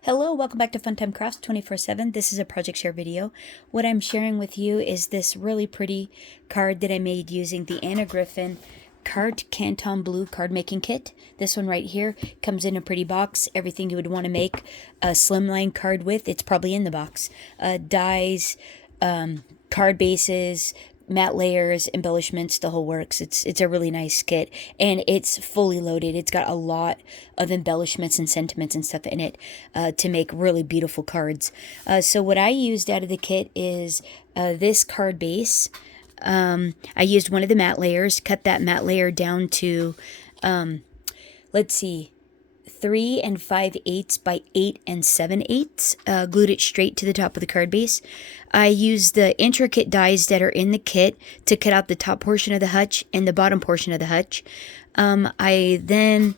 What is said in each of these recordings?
Hello, welcome back to Funtime Crafts 24/7. This is a project share video. What I'm sharing with you is this really pretty card that I made using the Griffin carte Canton Bleu card making kit. This one right here comes in a pretty box. Everything you would want to make a slimline card with, it's probably in the box. Dies, card bases, matte layers, embellishments, the whole works. It's a really nice kit, and it's fully loaded. It's got a lot of embellishments and sentiments and stuff in it to make really beautiful cards. So what I used out of the kit is this card base. I used one of the matte layers, cut that matte layer down to, let's see, 3 5/8 by 8 7/8. Glued it straight to the top of the card base. I used the intricate dies that are in the kit to cut out the top portion of the hutch and the bottom portion of the hutch. I then,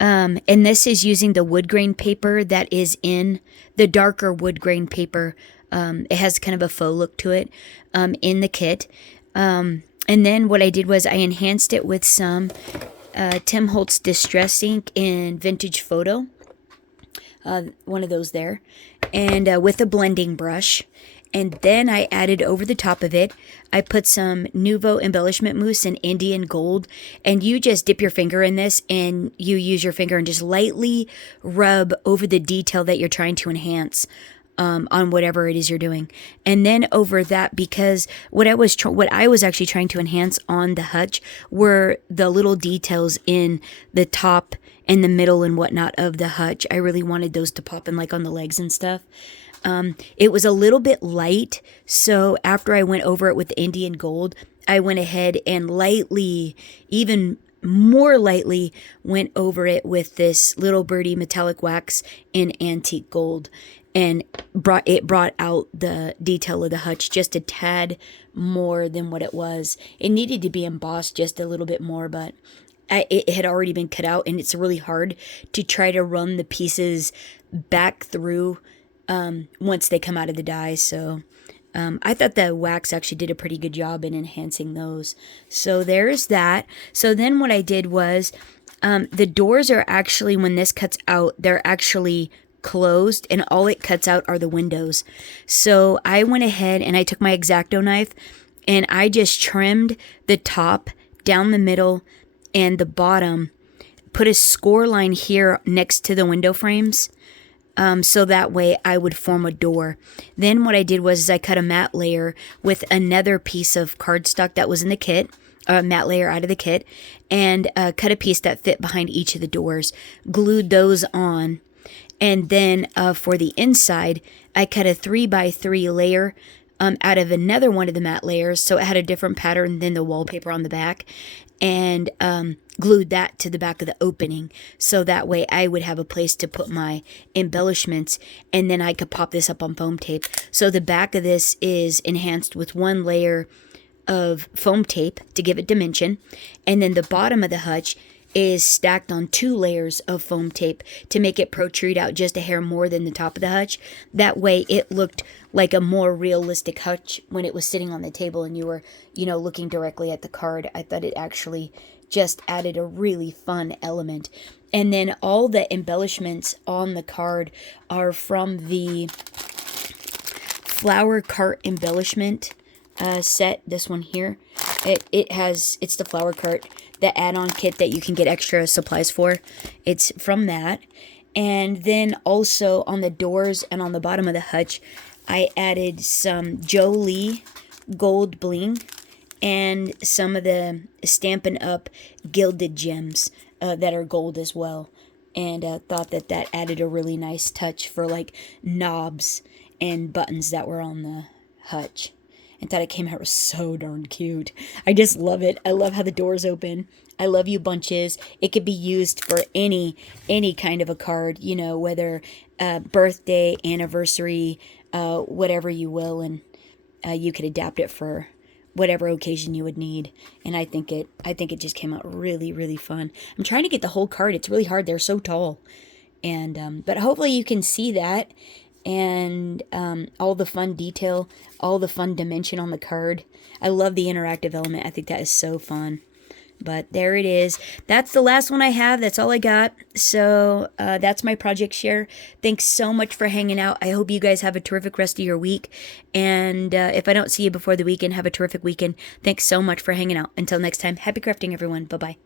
and this is using the wood grain paper that is in the darker wood grain paper. It has kind of a faux look to it in the kit. And then what I did was I enhanced it with some Tim Holtz Distress ink in Vintage Photo, one of those there, and with a blending brush. And then I added over the top of it, I put some Nouveau embellishment mousse in Indian Gold, and you just dip your finger in this and you use your finger and just lightly rub over the detail that you're trying to enhance on whatever it is you're doing. And then over that, because what I was actually trying to enhance on the hutch were the little details in the top and the middle and whatnot of the hutch. I really wanted those to pop in, like on the legs and stuff. It was a little bit light, so after I went over it with the Indian Gold, I went ahead and lightly, even more lightly, went over it with this Little Birdie metallic wax in Antique Gold, and brought out the detail of the hutch just a tad more than what it was. It needed to be embossed just a little bit more, but it had already been cut out, and it's really hard to try to run the pieces back through once they come out of the die. So I thought the wax actually did a pretty good job in enhancing those. So there's that. So then what I did was the doors are actually, when this cuts out, they're actually closed, and all it cuts out are the windows. So I went ahead and I took my X-Acto knife and I just trimmed the top, down the middle, and the bottom, put a score line here next to the window frames. So that way I would form a door. Then what I did was I cut a matte layer with another piece of cardstock that was in the kit, a matte layer out of the kit, and cut a piece that fit behind each of the doors, glued those on. And then for the inside, I cut a 3 by 3 layer out of another one of the matte layers, so it had a different pattern than the wallpaper on the back, and glued that to the back of the opening, so that way I would have a place to put my embellishments, and then I could pop this up on foam tape. So the back of this is enhanced with one layer of foam tape to give it dimension, and then the bottom of the hutch is stacked on 2 layers of foam tape to make it protrude out just a hair more than the top of the hutch. That way it looked like a more realistic hutch when it was sitting on the table and you were, looking directly at the card. I thought it actually just added a really fun element. And then all the embellishments on the card are from the flower cart embellishment set, this one here. It's the flower cart, the add-on kit that you can get extra supplies for. It's from that. And then also on the doors and on the bottom of the hutch, I added some Jolie gold bling and some of the Stampin' Up gilded gems that are gold as well. And thought that added a really nice touch for like knobs and buttons that were on the hutch. And thought it came out so darn cute. I just love it. I love how the doors open. I love you bunches. It could be used for any kind of a card, whether birthday, anniversary, whatever you will, and you could adapt it for whatever occasion you would need. And I think it just came out really, really fun. I'm trying to get the whole card. It's really hard. They're so tall. And but hopefully you can see that, and all the fun detail, all the fun dimension on the card. I love the interactive element. I think that is so fun. But there it is. That's the last one I have. That's all I got. So that's my project share. Thanks so much for hanging out. I hope you guys have a terrific rest of your week. And if I don't see you before the weekend, have a terrific weekend. Thanks so much for hanging out. Until next time, happy crafting, everyone. Bye-bye.